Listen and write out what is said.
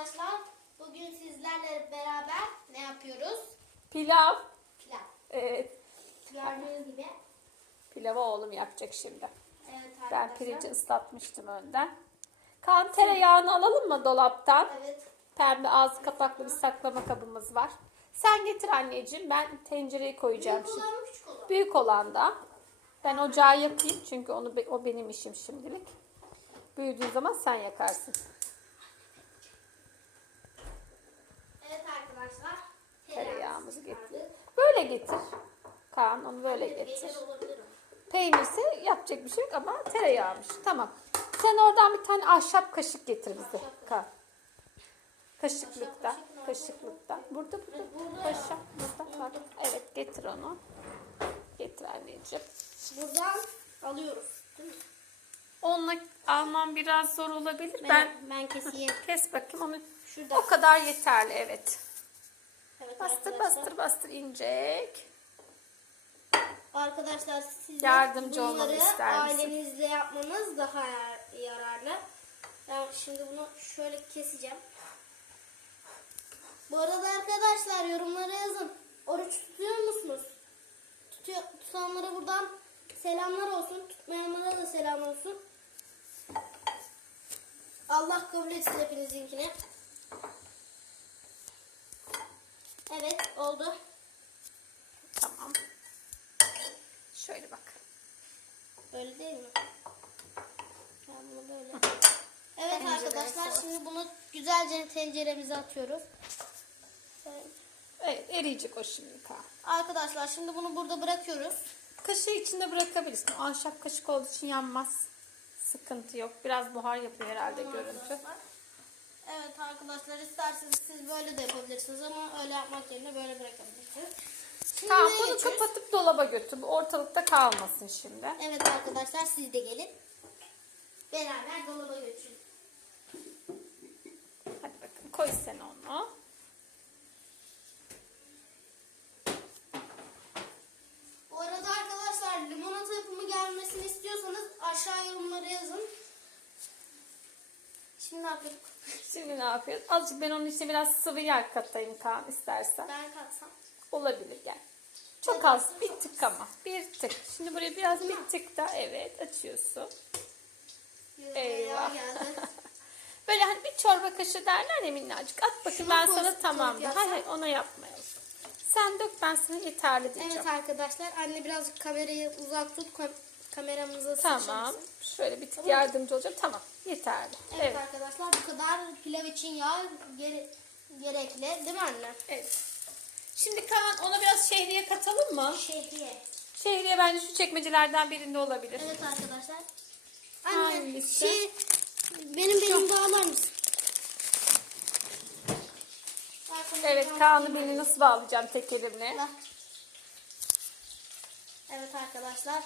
arkadaşlar. Bugün sizlerle beraber ne yapıyoruz? Pilav. Pilav. Evet. Gördüğünüz gibi. Pilavı oğlum yapacak şimdi. Evet Ben arkadaşlar. pirinci ıslatmıştım önden. Kan tereyağını alalım mı dolaptan? Evet. Pembe ağzı kapaklı bir saklama kabımız var. Sen getir anneciğim. Ben tencereye koyacağım Büyük şimdi. olan küçük olan? Büyük olan da. Ben ocağı yakayım çünkü onu o benim işim şimdilik. Büyüdüğü zaman sen yakarsın. Evet arkadaşlar. Tereyağımızı vardı. getir. Böyle getir. Kaan onu böyle getir. Peynirse yapacak bir şey yok ama tereyağıymış. Tamam. Sen oradan bir tane ahşap kaşık getir bize. Kaan. Kaşıklıkta. Kaşıklıkta. Burada burada. Kaşık burada var. Evet getir onu. Getir anneciğim. Buradan alıyoruz. Değil mi? Onunla almam biraz zor olabilir. Ben, Ben ben keseyim. kes bakayım onu. Şurada. O kadar yeterli evet. Bastır bastır bastır incek. Arkadaşlar siz de Yardımcı olmamı bunları ister misin? ailenizle yapmanız daha yar- yararlı. Ben şimdi bunu şöyle keseceğim. Bu arada arkadaşlar yorumlara yazın. Oruç tutuyor musunuz? Tutuyor, tutanlara buradan selamlar olsun. Tutmayanlara da selam olsun. Allah kabul etsin hepinizinkini. Evet oldu. Tamam. Şöyle bak. Böyle değil mi? Ben bunu böyle. Evet Tencereye arkadaşlar koy. şimdi bunu güzelce tenceremize atıyoruz. Evet. Evet eriyecek o şimdi Kaan. Arkadaşlar şimdi bunu burada bırakıyoruz. Kaşığı içinde bırakabilirsin. Ahşap kaşık olduğu için yanmaz. Sıkıntı yok. Biraz buhar yapıyor herhalde Tamam görüntü. arkadaşlar. Evet arkadaşlar isterseniz siz böyle de yapabilirsiniz ama öyle yapmak yerine böyle bırakabilirsiniz. Şimdi Tamam bunu geçiyoruz? kapatıp dolaba götür. Bu ortalıkta kalmasın şimdi. Evet arkadaşlar siz de gelin. Beraber dolaba götürün. Hadi bakalım koy sen onu. Bu arada arkadaşlar limonata yapımı gelmesini istiyorsanız aşağı yorumlara. Şimdi ne yapıyorduk? Şimdi ne yapıyoruz? Azıcık ben onun içine biraz sıvı yağ katayım Kaan istersen. Ben katsam. Olabilir gel. Çok az bir tık ama. Bir tık. Şimdi buraya biraz bir tık da evet açıyorsun. Eyvah. Geldi. Böyle hani bir çorba kaşığı derler ya minnacık. At bakayım Şuna ben sana koy tamam. Hayır hayır ona yapmayalım. Sen dök ben sana yeterli diyeceğim. Evet arkadaşlar anne birazcık kamerayı uzak tut. Kameramıza Tamam. sıçramasın. Şöyle bir tık Tamam. yardımcı olacağım. Tamam. Yeterli. Evet, Evet. arkadaşlar bu kadar pilav için yağ gere- gerekli değil mi anne? evet. Şimdi Kaan ona biraz şehriye katalım mı? Şehriye. Şehriye bence şu çekmecelerden birinde olabilir. Evet arkadaşlar. Anne Hangisi? şey benim benim bağlar mısın? Evet Kaan'ı beni nasıl bağlayacağım tek elimle? Evet arkadaşlar.